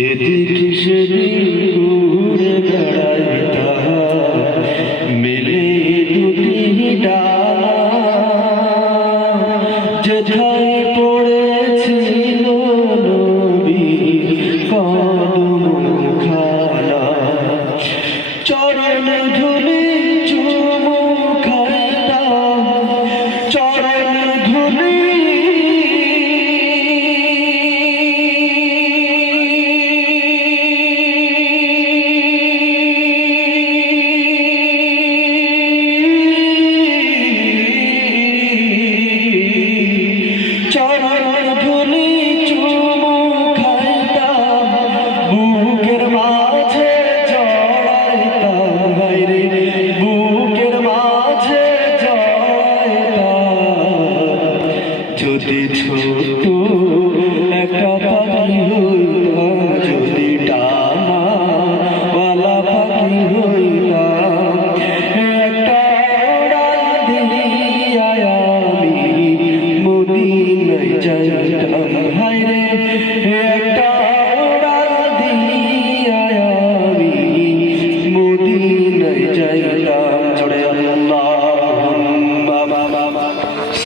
এদিকে সেদিন ঘুরে বেড়াইতাম মেলে দুটি ডানা যেথায় পড়েছিল নবীর কদমখানা চরণ ধুলি চুমু খাইতাম চরণ ধুলি চরণ ধুলি চুমু খাইতাম বুকের মাঝে জড়াইতাম রে বুকের মাঝে জড়াইতাম যদি ছোট একটা পাখি হইতাম যদি ডানাওয়ালা পাখি হইতাম একটা উড়াল দিয়া আমি মদিনায় যাই